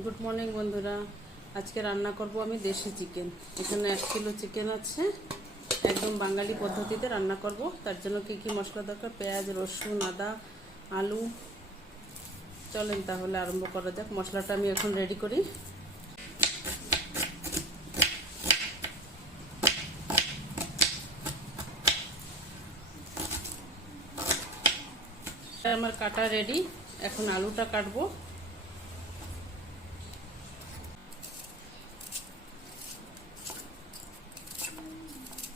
Good morning বন্ধুরা। আজকে রান্না করব আমি দেশি চিকেন। এখানে 1 কিলো চিকেন আছে। একদম বাঙালি পদ্ধতিতে রান্না করব। তার জন্য কি কি মশলা দরকার, পেঁয়াজ, রসুন, আদা, আলু। চলেন তাহলে আরম্ভ করা যাক। মশলাটা আমি এখন রেডি করি। আমার কাটা রেডি। এখন আলুটা কাটবো।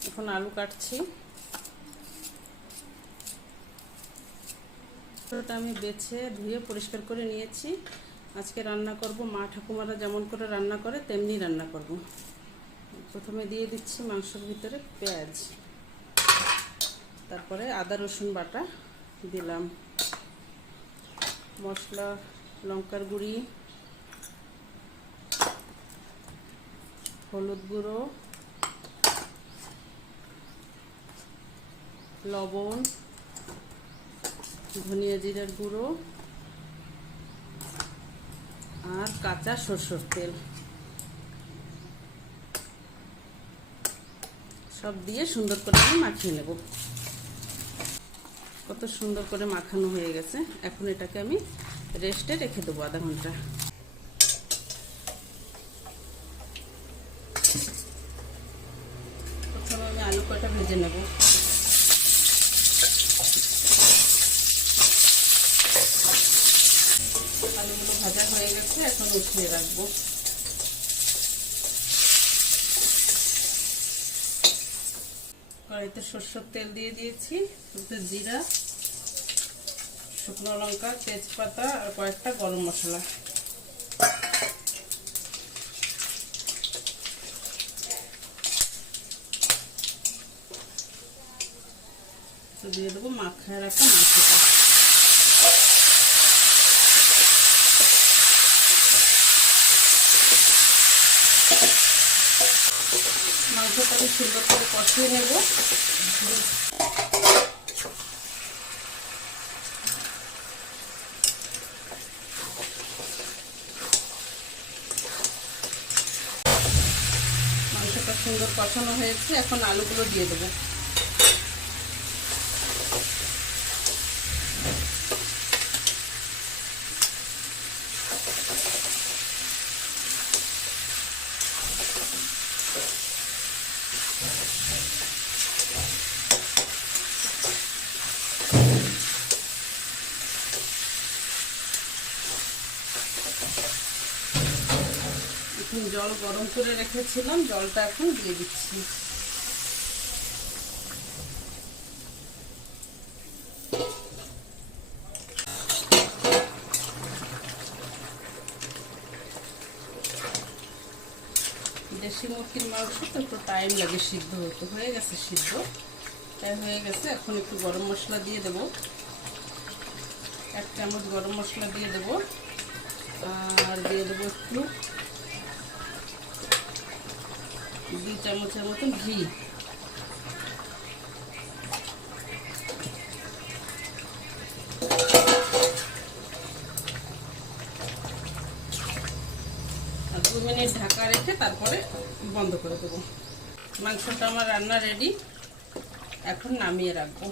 এখন আলু কাটছি। আলুটা আমি বেছে ধুয়ে পরিষ্কার করে নিয়েছি। আজকে রান্না করব মা ঠাকুমারা যেমন করে রান্না করে তেমনি রান্না করব। প্রথমে দিয়ে দিচ্ছি মাংসের ভিতরে পেঁয়াজ, তারপরে আদা রসুন বাটা দিলাম, মশলা লঙ্কার গুঁড়ি, হলুদ গুঁড়ো, লবণ, ধনিয়া জিরার গুঁড়ো আর কাঁচা সরষের তেল সব দিয়ে সুন্দর করে আমি মাখিয়ে নেব। কত সুন্দর করে মাখানো হয়ে গেছে। এখন এটাকে আমি রেস্টে রেখে দেবো আধা ঘন্টা। প্রথমে আমি আলু কটা ভেজে নেব। আলুগুলো ভাজা হয়ে গেছে, এখন উঠিয়ে রাখবো। কড়াইতে সরষের তেল দিয়ে দিয়েছি, জিরা, শুকনো লঙ্কা, তেজপাতা আর কয়েকটা গরম মশলা। দিয়ে দেবো মাখায় রাখা মাংসটা। মাংসটাকে সুন্দর করে কষিয়ে নেব। মাংসটা সুন্দর কষানো হয়েছে, এখন আলুগুলো দিয়ে দেবো। জল গরম করে রেখেছিলাম, জলটা এখন দিয়ে দিচ্ছি। দেশি মুরগির মাংস তো একটু টাইম লাগে সিদ্ধ হতে। হয়ে গেছে সিদ্ধ, তাই হয়ে গেছে। এখন একটু গরম মশলা দিয়ে দেবো। 1 চামচ গরম মশলা দিয়ে দেবো। আর দিয়ে দেবো একটু 2 চামচের মতন ঘি। আর 2 মিনিট ঢাকা রেখে তারপরে বন্ধ করে দেবো। মাংসটা আমার রান্না রেডি, এখন নামিয়ে রাখবো।